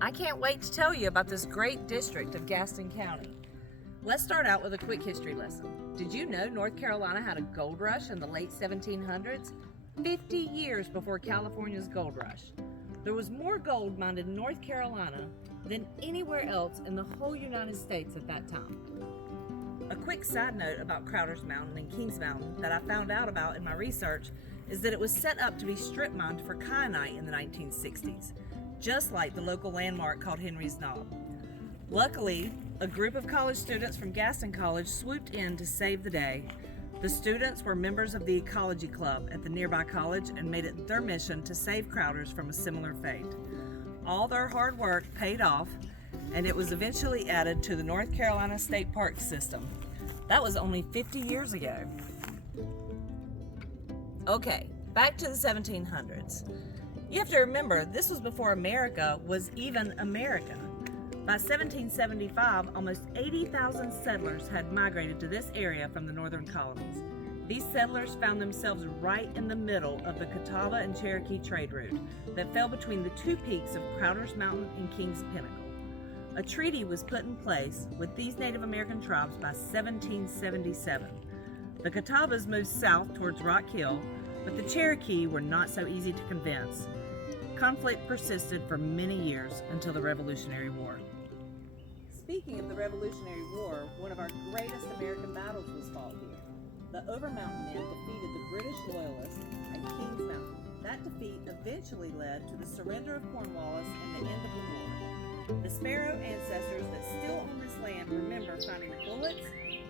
I can't wait to tell you about this great district of Gaston County. Let's start out with a quick history lesson. Did you know North Carolina had a gold rush in the late 1700s? 50 years before California's gold rush. There was more gold mined in North Carolina than anywhere else in the whole United States at that time. A quick side note about Crowder's Mountain and Kings Mountain that I found out about in my research is that it was set up to be strip mined for kyanite in the 1960s, just like the local landmark called Henry's Knob. Luckily, a group of college students from Gaston College swooped in to save the day. The students were members of the Ecology Club at the nearby college and made it their mission to save Crowders from a similar fate. All their hard work paid off, and it was eventually added to the North Carolina State Park system. That was only 50 years ago. Okay, back to the 1700s. You have to remember, this was before America was even America. By 1775, almost 80,000 settlers had migrated to this area from the northern colonies. These settlers found themselves right in the middle of the Catawba and Cherokee trade route that fell between the two peaks of Crowder's Mountain and Kings Pinnacle. A treaty was put in place with these Native American tribes by 1777. The Catawbas moved south towards Rock Hill, but the Cherokee were not so easy to convince. Conflict persisted for many years until the Revolutionary War. Speaking of the Revolutionary War, one of our greatest American battles was fought here. The Overmountain men defeated the British Loyalists at Kings Mountain. That defeat eventually led to the surrender of Cornwallis and the end of the war. The Sparrow ancestors that still own this land remember finding bullets,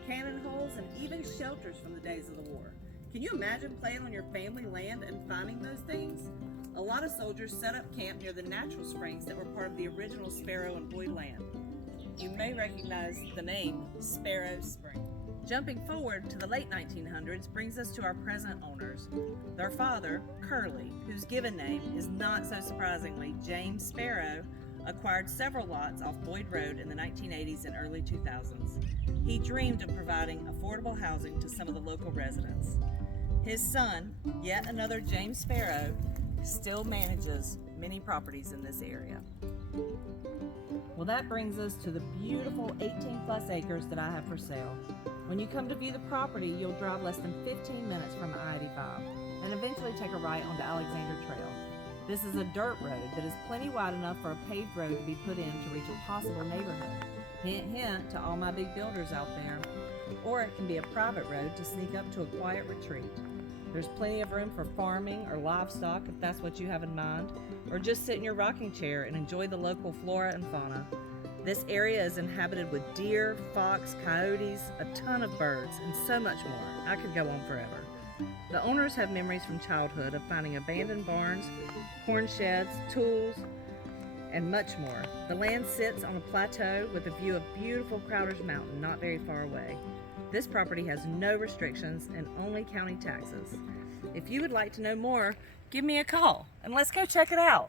cannon holes, and even shelters from the days of the war. Can you imagine playing on your family land and finding those things? A lot of soldiers set up camp near the natural springs that were part of the original Sparrow and Boyd land. You may recognize the name Sparrow Spring. Jumping forward to the late 1900s brings us to our present owners. Their father, Curley, whose given name is not so surprisingly James Sparrow, acquired several lots off Boyd Road in the 1980s and early 2000s. He dreamed of providing affordable housing to some of the local residents. His son, yet another James Sparrow, still manages many properties in this area. Well, that brings us to the beautiful 18+ acres that I have for sale. When you come to view the property, you'll drive less than 15 minutes from I-85 and eventually take a right onto Alexander Trail. This is a dirt road that is plenty wide enough for a paved road to be put in to reach a possible neighborhood. Hint, hint to all my big builders out there. Or it can be a private road to sneak up to a quiet retreat. There's plenty of room for farming or livestock if that's what you have in mind, or just sit in your rocking chair and enjoy the local flora and fauna. This area is inhabited with deer, fox, coyotes, a ton of birds, and so much more. I could go on forever. The owners have memories from childhood of finding abandoned barns, corn sheds, tools, and much more. The land sits on a plateau with a view of beautiful Crowder's Mountain not very far away. This property has no restrictions and only county taxes. If you would like to know more, give me a call and let's go check it out.